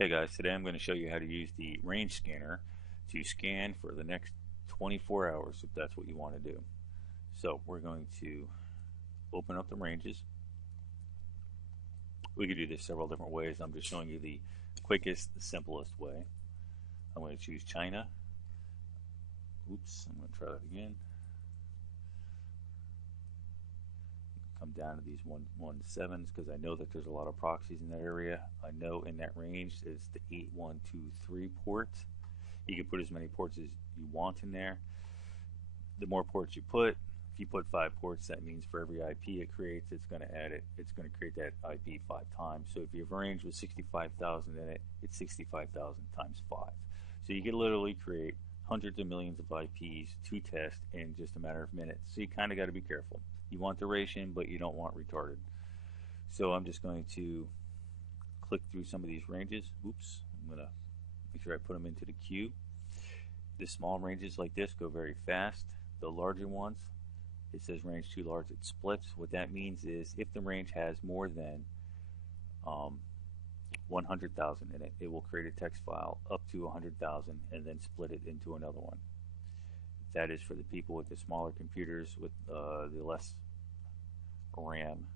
Hey guys, today I'm going to show you how to use the range scanner to scan for the next 24 hours if that's what you want to do. So we're going to open up the ranges. We could do this several different ways. I'm just showing you the quickest, the simplest way. I'm going to choose China. Oops, I'm going to try that again. Come down to these 117s because I know that there's a lot of proxies in that area. I know in that range it's the 8123 port. You can put as many ports as you want in there. The more ports you put, if you put 5 ports, that means for every IP it creates, it's going to add it. It's going to create that IP 5 times. So if you have a range with 65,000 in it, it's 65,000 times 5. So you can literally create hundreds of millions of IPs to test in just a matter of minutes. So you kind of got to be careful. You want duration, but you don't want retarded. So I'm just going to click through some of these ranges. Oops, I'm going to make sure I put them into the queue. The small ranges like this go very fast. The larger ones, it says range too large, it splits. What that means is if the range has more than 100,000 in it, it will create a text file up to 100,000 and then split it into another one. That is for the people with the smaller computers with the less RAM.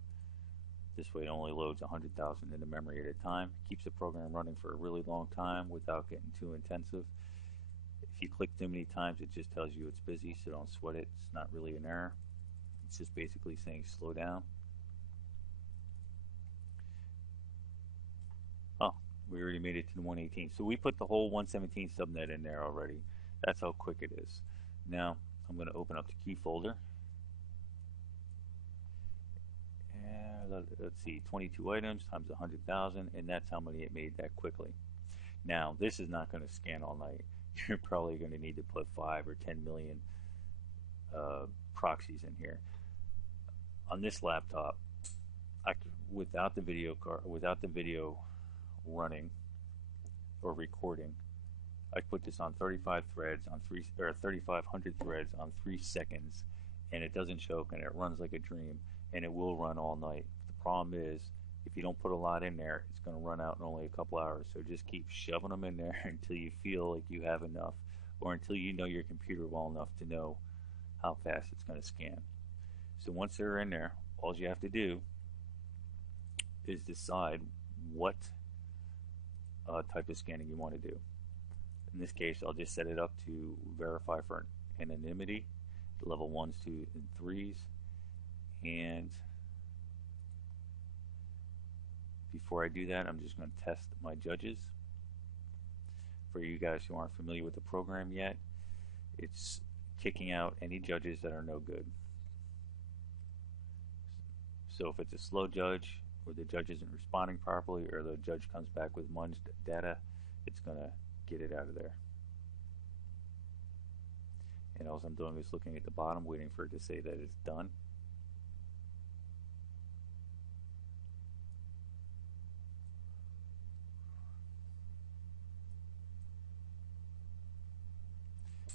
This way it only loads 100,000 into memory at a time. Keeps the program running for a really long time without getting too intensive. If you click too many times, it just tells you it's busy, so don't sweat it. It's not really an error. It's just basically saying slow down. Oh, we already made it to the 118. So we put the whole 117 subnet in there already. That's how quick it is. Now I'm going to open up the key folder. And let's see, 22 items times 100,000, and that's how many it made that quickly. Now this is not going to scan all night. You're probably going to need to put 5 or 10 million proxies in here. On this laptop, without the video running or recording, I put this on 35 threads on 3,500 threads on 3 seconds, and it doesn't choke and it runs like a dream, and it will run all night. The problem is, if you don't put a lot in there, it's going to run out in only a couple hours. So just keep shoving them in there until you feel like you have enough, or until you know your computer well enough to know how fast it's going to scan. So once they're in there, all you have to do is decide what type of scanning you want to do. In this case, I'll just set it up to verify for anonymity, level 1s, 2s, and 3s, and before I do that, I'm just going to test my judges. For you guys who aren't familiar with the program yet, it's kicking out any judges that are no good. So if it's a slow judge, or the judge isn't responding properly, or the judge comes back with munged data, it's going to get it out of there. And all I'm doing is looking at the bottom, waiting for it to say that it's done.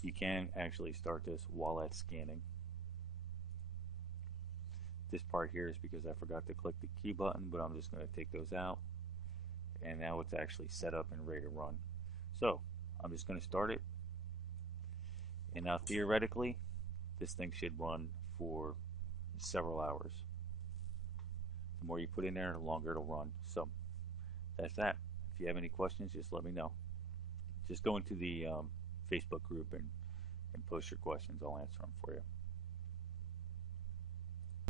You can actually start this while it's scanning. This part here is because I forgot to click the Q button, but I'm just going to take those out. And now it's actually set up and ready to run. So I'm just going to start it. And now theoretically, this thing should run for several hours. The more you put in there, the longer it'll run. So that's that. If you have any questions, just let me know. Just go into the Facebook group and post your questions. I'll answer them for you.